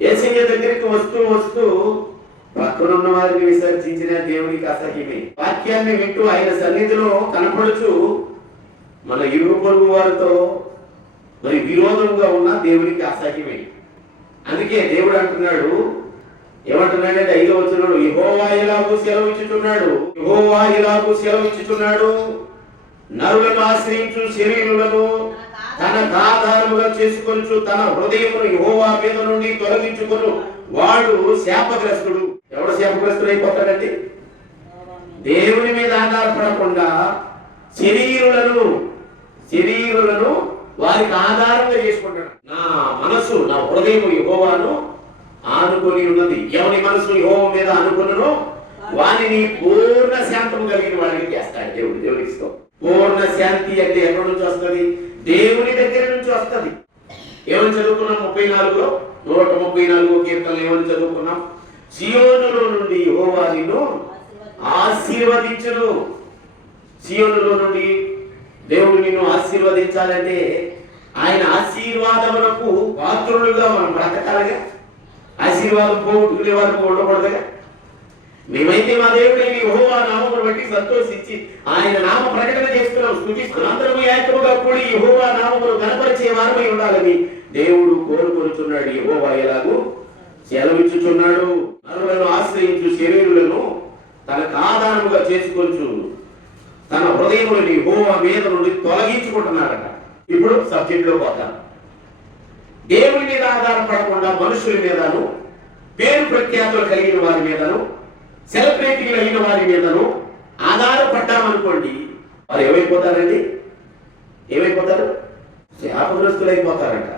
ఏసయ్య దగ్గరికి వస్తూ వస్తూ పక్కనున్న వారిని విసర్జించిన దేవునికి అసహ్యమే వాక్యాన్ని వింటూ ఆయన సన్నిధిలో కనపడుచు మన ఇరు పొరుగు వారితో మరి విరోధంగా ఉన్న దేవునికి అసహ్యమే అందుకే దేవుడు అంటున్నాడు ఏమంటున్నాడంటే ఐదో వచ్చినాడు యహోవా ఇలాగూ సెలవు ఇచ్చుచున్నాడు యహోవా ఇలాగూ సెలవు ఇచ్చుచున్నాడు నరులను ఆశ్రయించు శరీరులను తన ఆధారముగా చేసుకొనుచు తన హృదయమును యహోవా మీద నుండి తొలగించుకొను. వాడు శాపగ్రస్తుడు. ఎవడు శాపగ్రస్తుడు అయిపోతాడండి దేవుని మీద ఆధారపడకుండా శరీరులను శరీరులను వారికి ఆధారంగా చేసుకుంటాడు. నా మనసు నా హృదయం యహోవాను ఆనుకొని ఉన్నది. ఎవరి మనసు యహోవ మీద అనుకున్నను వానిని పూర్ణ శాంతం కలిగిన వాడికి చేస్తాడు దేవుడు. దేవుడికి ఇస్తాం పూర్ణ శాంతి అంటే ఎక్కడి నుంచి వస్తుంది? దేవుని దగ్గర నుంచి వస్తుంది. ఏమని చదువుకున్నాం? ముప్పై నాలుగులో? నూట ముప్పై నాలుగు కీర్తనలు ఏమని చదువుకున్నాం? సియోనులో నుండి యెహోవా నిన్ను ఆశీర్వదించును. సియోనులో నుండి దేవుడు నిన్ను ఆశీర్వదించాలంటే ఆయన ఆశీర్వాదములకు పాత్రులుగా మనం బ్రతకాలగా. ఆశీర్వాదం పోగొట్టుకునే వారికి ఉండకూడదుగా మేమైతే మా దేవుడైన యహోవా నామమును బట్టి సంతోషించి ఆయన నామ ప్రకటన చేస్తున్నాం స్థుతిస్తున్నాం. అందరము ఏకముగా కూడి యహోవా నామమును కనపరిచే వారమై ఉండాలని దేవుడు కోరుకొనుచున్నాడు. యహోవా ఎలాగూ సెలవిచ్చుచున్నాడు. నరులను ఆశ్రయించు శరీరులను తనకు ఆధారముగా చేసుకొచ్చు తన హృదయములని యహోవా మీద నుండి తొలగించుకుంటున్నారట ఇప్పుడు సబ్జెక్ట్లో పోతాను దేవుని మీద ఆధారపడకుండా మనుషుల మీదను పేరు ప్రఖ్యాతులు కలిగిన వారి మీదను సెలబ్రిటీలు అయిన వారి మీదను ఆధారపడ్డామనుకోండి వారు ఏమైపోతారండి? ఏమైపోతారు? శాపగ్రస్తులు అయిపోతారంట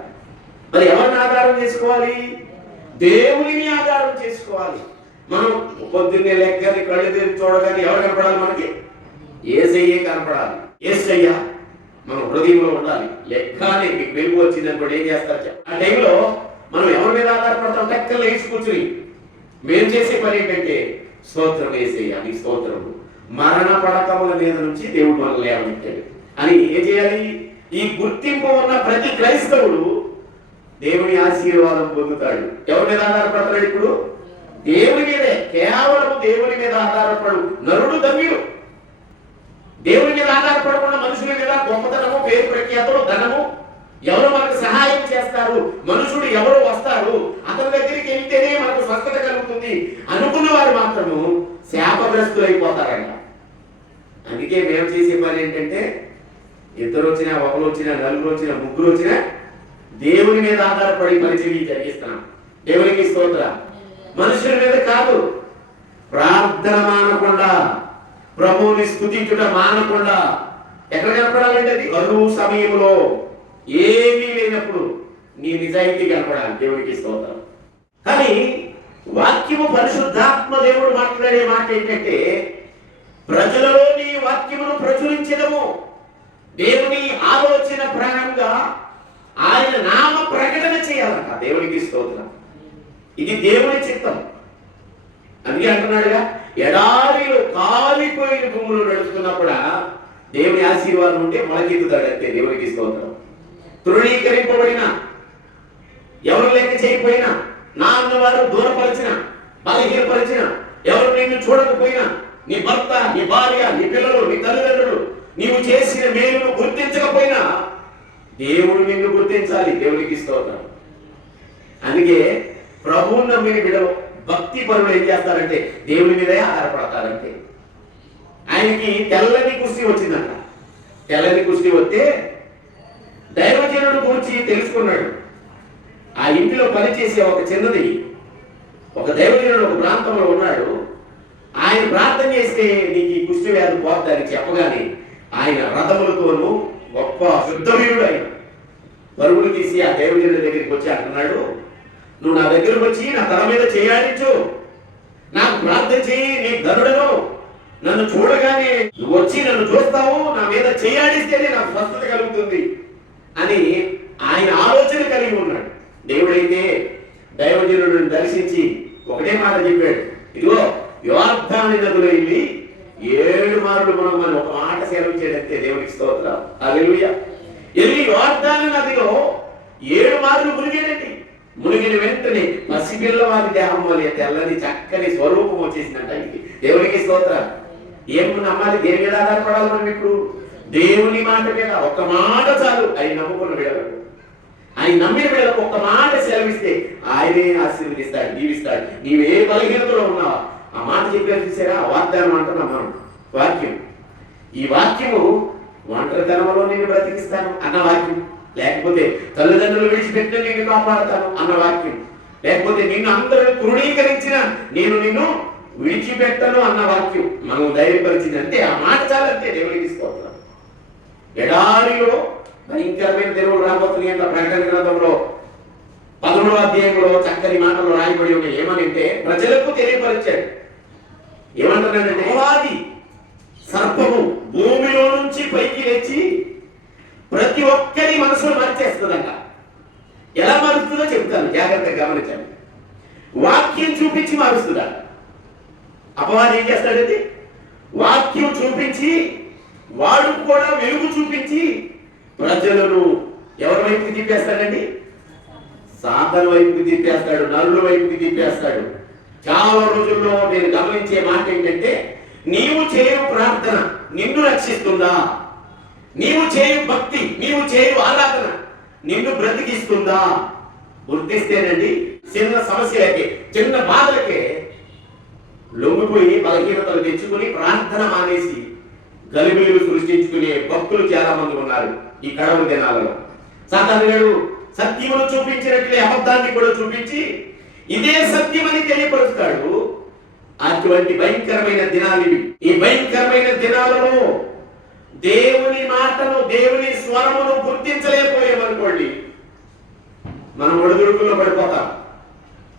మరి ఎవరిని ఆధారం చేసుకోవాలి? దేవుడిని ఆధారం చేసుకోవాలి. మనం పొద్దున్నే లెక్కని కళ్ళు తెరిచి చూడగానే ఎవరు కనపడాలి మనకి? ఏసయ్యే కనపడాలి. ఏసయ్య మన హృదయంలో ఉండాలి. లెక్కనే మీకు వెలుగు వచ్చింది అనుకోండి ఏం చేస్తారు ఆ టైంలో మనం ఎవరి మీద ఆధారపడతాం? లెక్కలు వేసి కూర్చుని. మేము చేసే పని ఏంటంటే స్తోత్రం వేసేయ నీ స్తోత్రము. మరణ పడకముల మీద నుంచి దేవుడు మనల్ని లేవనెట్టాడు. అని ఏం చేయాలి? ఈ గుర్తింపు ఉన్న ప్రతి క్రైస్తవుడు దేవుని ఆశీర్వాదం పొందుతాడు. ఎవరి మీద ఆధారపడతాడు ఇప్పుడు? దేవుని మీదే. కేవలం దేవుని మీద ఆధారపడు నరుడు దమ్యుడు దేవుని మీద ఆధారపడకుండా మనుషుల మీద గొప్పతనము పేరు ప్రఖ్యాతులు ధనము ఎవరు మనకు సహాయం చేస్తారు మనుషుడు ఎవరు వస్తారు అతని దగ్గరికి వెళ్తేనే మనకు స్వస్థత కలుగుతుంది అనుకున్న వారు మాత్రము శాపగ్రస్తులు అయిపోతారంట అందుకే మేము చేసే పని ఏంటంటే ఇద్దరు వచ్చినా నలుగురు వచ్చినా ముగ్గురు వచ్చినా దేవుని మీద ఆధారపడి పరిచర్య జరిగిస్తున్నాం. దేవునికి స్తోత్ర. మనుషుల మీద కాదు. ప్రార్థన మానకుండా ప్రభువుని స్థుతించుట మానకుండా. ఎక్కడ కనపడాలంటే అది? కరువు సమయంలో ఏమీ లేనప్పుడు నీ నిజాయితీ కనపడాలి. దేవునికి స్తోత్రం. కానీ వాక్యము పరిశుద్ధాత్మ దేవుడు మాట్లాడే మాట ఏంటంటే ప్రజలలో నీ వాక్యమును ప్రచురించడము. దేవుని ప్రకారంగా ఆయన నామ ప్రకటన చేయాలంట. దేవునికి స్తోత్రం. ఇది దేవుని చిత్తం. అందుకే అంటున్నాడుగా ఎడారిలో కాలిపోయిన భూములు నడుస్తున్నప్పుడు దేవుని ఆశీర్వాదం ఉంటే మొలకెత్తుతాడు అంతే దేవునికి స్తోత్రం. తృణీకరింపబడిన ఎవరు లెక్క చేయకపోయినా నా అన్నవారు దూరపరిచిన బలహీనపరిచిన ఎవరు నిన్ను చూడకపోయినా నీ భర్త నీ భార్య నీ పిల్లలు నీ తల్లిదండ్రులు నీవు చేసిన మేలును గుర్తించకపోయినా దేవుడు నిన్ను గుర్తించాలి. దేవునికి స్తోత్రం. అందుకే ప్రభువు నమ్మిన బిడలు భక్తి పరులు ఏం చేస్తారంటే దేవుని మీదే ఆధారపడతారంటే ఆయనకి తెల్లని కుస్తీ వచ్చిందంట. తెల్లని కుస్తీ వస్తే దైవజనుడు గురించి తెలుసుకున్నాడు. ఆ ఇంటిలో పనిచేసే ఒక చిన్నది ఒక దైవజనుడు ఒక ప్రాంతంలో ఉన్నాడు. ఆయన ప్రార్థన చేస్తే నీకు ఈ కుష్టి వ్యాధి పోతుందని చెప్పగానే ఆయన రథములతోనూ గొప్ప శుద్ధవీరుడు పరుగులు తీసి ఆ దైవజనుడి దగ్గరికి వచ్చి అంటున్నాడు నువ్వు నా దగ్గరకు వచ్చి నా తల మీద చేయాలించు నాకు ప్రార్థన చేయి నీ ధనుడను. నన్ను చూడగానే నువ్వు వచ్చి నన్ను చూస్తావు నా మీద చేయాడిస్తేనే నాకు స్వస్థత కలుగుతుంది అని ఆయన ఆలోచన కలిగి ఉన్నాడు. దేవుడైతే దైవజనుడిని దర్శించి ఒకటే మాట చెప్పాడు. ఇదిగో యువార్థాన్ని నదులు వెళ్ళి ఏడు మార్లు మనం మనం ఒక మాట సేవించేదంతే దేవుడికి స్తోత్రం. అలెలుయ ఎన్ని వాగ్దాన నదిలో ఏడు మార్లు మునిగేనండి మునిగిన వెంటనే పసిపిల్లవారి దేహం వల్ల తెల్లని చక్కని స్వరూపం వచ్చేసిందంట దేవుడికి దేవునికి స్తోత్రం. ఏం నమ్మాలి? దేని మీద ఆధారపడాలి మనం ఇప్పుడు? దేవుని మాట మీద ఒక్క మాట చాలు ఆయన నమ్ముకున్న విడవడు ఆయన నమ్మిన వీళ్ళకు ఒక్క మాట సెలవిస్తే ఆయనే ఆశీర్వదిస్తాడు జీవిస్తాడు. నీవే బలహీనతలో ఉన్నావా? ఆ మాట చెప్పారు చూసారా? ఆ వాగ్దానం అంటున్నాం మనం. వాక్యం. ఈ వాక్యము ఒంటరితనంలో నేను బ్రతికిస్తాను అన్న వాక్యం. లేకపోతే తల్లిదండ్రులు విడిచిపెట్టిన నేను కాపాడతాను అన్న వాక్యం. లేకపోతే నిన్ను అందరూ తృణీకరించిన నేను నిన్ను విడిచిపెట్టను అన్న వాక్యం. మనం ధైర్యపరిచింది అంటే ఆ మాట చాలంటే దేవుడికి స్తోత్రం. ఎడారిలో భయంకరమైన తెరువులు రాబోతున్నాయి అంట ప్రకటన గ్రంథంలో. పదమూడవ అధ్యాయంలో చక్కని మాటలు రాయబడి ఉన్నాయి. ఏమని అంటే ప్రజలకు తెలియపరిచాడు. ఏమంటున్నాడంటే అపవాది. సర్పము భూమిలో నుంచి పైకి లేచి ప్రతి ఒక్కరి మనసును మార్చేస్తుందంట. ఎలా మారుస్తుందో చెప్తాను జాగ్రత్తగా గమనించండి. వాక్యం చూపించి మారుస్తుందా? అపవాది ఏం చేస్తాడంటే వాక్యం చూపించి వాడు కూడా వెలుగు చూపించి ప్రజలను ఎవరి వైపుకి తిప్పేస్తాడండి? సాధన వైపుకి తిప్పేస్తాడు నరుల వైపుకి తిప్పేస్తాడు. చాలా రోజుల్లో నేను గమనించే మాట ఏంటంటే నీవు చేయు ప్రార్థన నిన్ను రక్షిస్తుందా? నీవు చేయు భక్తి నీవు చేయు ఆరాధన నిన్ను బ్రతికిస్తుందా? గుర్తిస్తేనండి చిన్న సమస్యలకే చిన్న బాధలకే లొంగిపోయి బలహీనతలు తెచ్చుకుని ప్రార్థన మానేసి గలిబిలు సృష్టించుకునే భక్తులు చాలా మంది ఉన్నారు ఈ కడవ దినాలలో సాధారణ సత్యమును చూపించినట్లే అబద్ధాన్ని కూడా చూపించి ఇదే సత్యమని తెలియపరుస్తాడు. అటువంటి భయంకరమైన దినాలు ఇవి. ఈ భయంకరమైన దినాలలో దేవుని మాటను దేవుని స్వరమును గుర్తించలేకపోయామనుకోండి మనం ఒడిదుడుకుల్లో పడిపోతాం.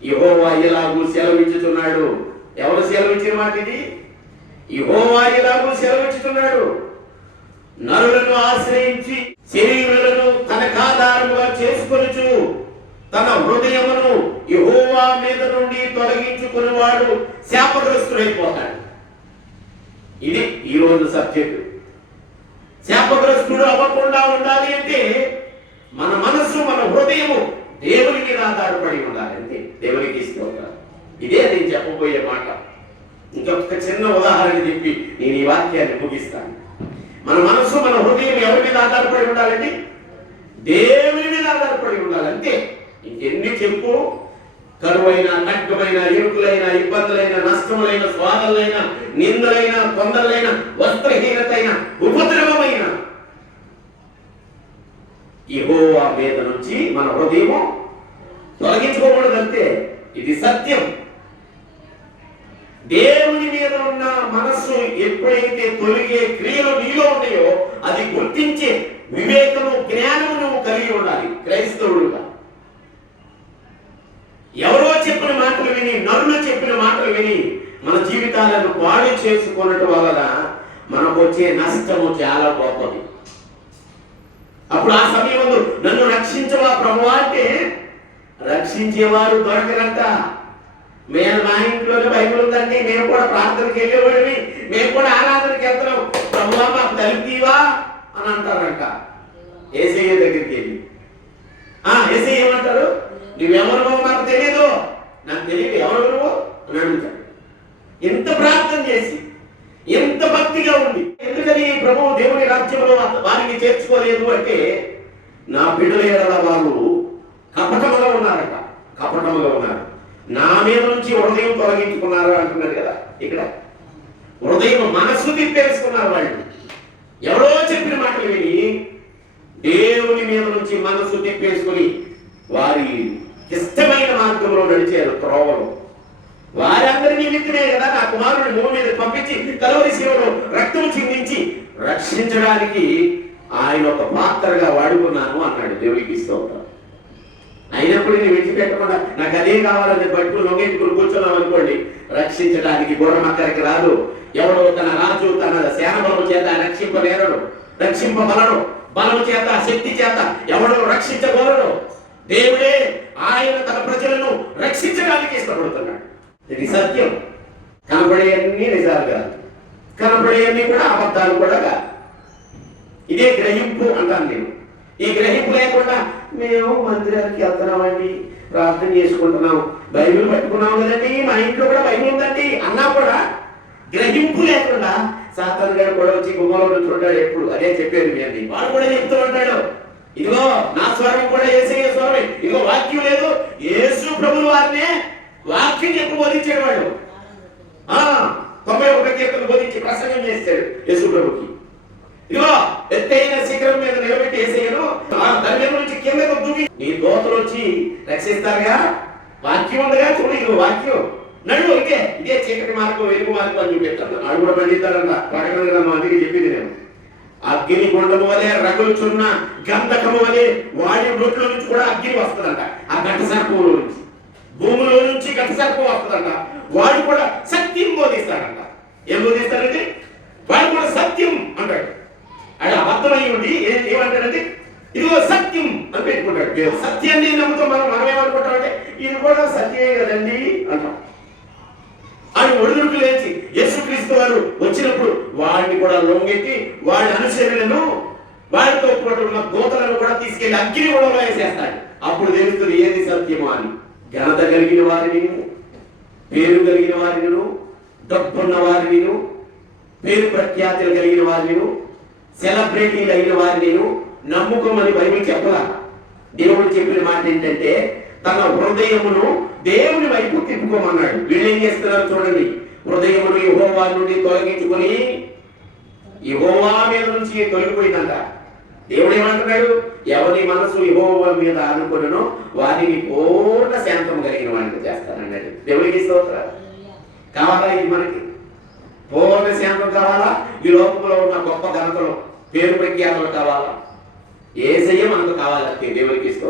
ఇహోవా ఇలాగూ సెలవిచ్చుతున్నాడు. ఎవరు సెలవిచ్చిన మాట ఇది? ఇహోవా ఇలాగూ సెలవిచ్చుతున్నాడు. నరులను ఆశ్రయించి శరీరులను తనకు ఆధారముగా చేసుకొనుచు తన హృదయమును తొలగించుకునేవాడు శాపగ్రస్తుడైపోతాడు. ఇది ఈ రోజు సబ్జెక్టు. శాపగ్రస్తుడు అవ్వకుండా ఉండాలి అంటే మన మనస్సు మన హృదయము దేవునికి మీద ఆధారపడి ఉండాలి అంతే దేవునికి స్తోత్రం ఇదే నేను చెప్పబోయే మాట. ఇంకొక చిన్న ఉదాహరణ చెప్పి నేను ఈ వాక్యాన్ని ముగిస్తాను. మన మనసు మన హృదయం ఎవరి మీద ఆధారపడి ఉండాలండి? దేవుని మీద ఆధారపడి ఉండాలి అంతే ఇంకెన్ని చెప్పు? కరువైన కట్టుమైన ఇరుకులైన ఇబ్బందులైన నష్టములైన స్వాదలైన నిందలైన కొందలైన వస్త్రహీనతైన ఉపద్రవమైన. ఇహో ఆ వేద నుంచి మన హృదయము తొలగించుకోకూడదంతే ఇది సత్యం. దేవుని మీద ఉన్న మనస్సు ఎప్పుడైతే తొలిగే క్రియలు నీలో ఉన్నాయో అది గుర్తించే వివేకము జ్ఞానము నువ్వు కలిగి ఉండాలి. క్రైస్తవుడుగా ఎవరో చెప్పిన మాటలు విని నరులు చెప్పిన మాటలు విని మన జీవితాలను పాడు చేసుకున్నట్టు వలన మనకు వచ్చే నష్టము చాలా గొప్పది అప్పుడు ఆ సమయంలో నన్ను రక్షించవా ప్రభు అంటే రక్షించేవారు దొరకరంట. మేము మా ఇంట్లోనే బైబిల్ ఉందండి మేము కూడా ప్రార్థనకి వెళ్ళేవాడివి మేము కూడా ఆరాధనకి వెళ్తున్నాం. ప్రభు మాకు తలుపుతీవా అని అంటారంట. ఏసయ్య దగ్గరికి వెళ్ళి. ఆ ఏసయ్య ఏమంటారు? నువ్వెవరు మాకు తెలియదు నాకు తెలియదు ఎవరు నువ్వు అని అడుగుతాడు ఎంత ప్రార్థన చేసి ఎంత భక్తిగా ఉంది ఎందుకని ప్రభు దేవుని రాజ్యంలో వారిని చేర్చుకోలేదు అంటే నా బిడ్డల ఎడల వారు కపటముగా ఉన్నారట కపటముగా ఉన్నారు నా మీద నుంచి హృదయం తొలగించుకున్నారు అంటున్నారు కదా ఇక్కడ హృదయం మనస్సు తిప్పేసుకున్నారు వాళ్ళు. ఎవరో చెప్పిన మాటలు విని దేవుని మీద నుంచి మనస్సు తిప్పేసుకుని వారి ఇష్టమైన మార్గంలో నడిచారు త్రోవలు వారందరినీ నిమిత్తమే కదా నా కుమారుడు భూమి మీద పంపించి కలవరి శివుడు రక్తం చిందించి రక్షించడానికి ఆయన ఒక పాత్రగా వాడుకున్నాను అన్నాడు దేవుడికి స్తోత్రం. అయినప్పుడు నేను విడిచిపెట్టకుండా నాకు అదే కావాలని పట్టుకుని లొంగెట్టుకుని కూర్చున్నాం అనుకోండి. రక్షించడానికి గుర్రం అక్కడికి రాదు. ఎవడో తన రాజు తన సేన చేత రక్షింపలేరడు రక్షింపబలడు. బలము చేత శక్తి చేత ఎవడో రక్షించగలడు దేవుడే ఆయన తన ప్రజలను రక్షించడానికి ఇష్టపడుతున్నాడు. ఇది సత్యం. కనబడేవన్నీ నిజాలు కాదు. కనబడేవన్నీ కూడా అబద్ధాలు కూడా కాదు. ఇదే గ్రహింపు అంటాను నేను. ఈ గ్రహింపు లేకుండా మేము మందిరానికి వెళ్తున్నామండి ప్రార్థన చేసుకుంటున్నాం. బైబిల్ పట్టుకున్నాం కదండి. మా ఇంట్లో కూడా బైబిల్ ఉందండి. అన్నా కూడా గ్రహింపు లేకుండా సాతాన్ గారు కూడా వచ్చి గుమ్మలో ఉంటాడు ఎప్పుడు అదే చెప్పారు మీ అండి వాడు కూడా చెప్తూ ఉంటాడు. ఇదిగో నా స్వరం కూడా ఏసే స్వరమే. ఇదిగో వాక్యం లేదు. యేసు ప్రభులు వారినే వాక్యం చెప్పు బోధించాడు వాడు ఆ తొంభై ఒకటి కీర్తన బోధించి ప్రసంగం చేస్తాడు యేసు ప్రభుకి. ఇదిగో ఎత్తైన శిఖరం మీద నిలబెట్టి వేసేయను దాని నుంచి కిందకు దువ్వి నీ దోతలు వచ్చి రక్షిస్తారుగా? వాక్యం ఉందిగా? చూడు ఇది వాక్యం. నడు ఇదే ఇదే చీకటి మార్గం వెలుగు మార్గం అని చూపిస్తాను ఆడు కూడా పండిస్తాడంట ప్రకటన గ్రంథం అందుకే చెప్పింది నేను. అగ్ని గుండము వలె రగులుచున్న గంధకము వలె వాడి నోట్లో నుంచి కూడా అగ్ని వస్తుందంట. ఆ ఘట సర్పంలో నుంచి. భూమిలో నుంచి ఘట సర్పం వస్తుందంట. వాడు కూడా సత్యం బోధిస్తాడంట. ఏం బోధిస్తాడండి వాడు కూడా సత్యం అంటాడు. అది అబద్ధమై ఉండి ఏమంటాడంటే ఇదిగో సత్యం అని పెట్టుకుంటాడు. సత్యాన్ని నమ్ముతాం మనం? మనం ఏమనుకుంటామంటే ఇది కూడా సత్యమే కదండి అంటాం. అని ఒడిదుడుకు లేచి యేసుక్రీస్తు వారు వచ్చినప్పుడు వాడిని కూడా లొంగెట్టి వాడి అనుచరులను వారితో పాటు ఉన్న దూతలను కూడా తీసుకెళ్ళి అగ్ని కూడా వేసేస్తాడు. అప్పుడు తెలుస్తుంది ఏది సత్యమో అని? ఘనత కలిగిన వారిని పేరు కలిగిన వారిని డబ్బున్న వారిని పేరు ప్రఖ్యాతులు కలిగిన వారిని సెలబ్రిటీలు అయిన వారిని నమ్ముకోమని బైబిల్ చెప్పలా దేవుడు చెప్పిన మాట ఏంటంటే తన హృదయమును దేవుని వైపు తిప్పుకోమన్నాడు. వీళ్ళు ఏం చేస్తున్నారు చూడండి. హృదయమును యహోవా నుండి తొలగించుకొని యహోవా మీద నుంచి తొలగిపోయిందంట. దేవుడు ఏమంటున్నాడు? ఎవరి మనసు యహోవా మీద అనుకున్ననో వారిని పూర్ణ శాంతం కలిగిన వాడిని చేస్తానన్నాడు. దేవుడికి స్తోత్రాలు. కావాలా ఇది మనకి? పూర్ణ శాంతం కావాలా? ఈ లోకంలో ఉన్న గొప్ప ఘనతలు పేరు ప్రఖ్యాతలు కావాలా? ఏసయ్య మనకు కావాలంటే దేవుడికి ఇస్తూ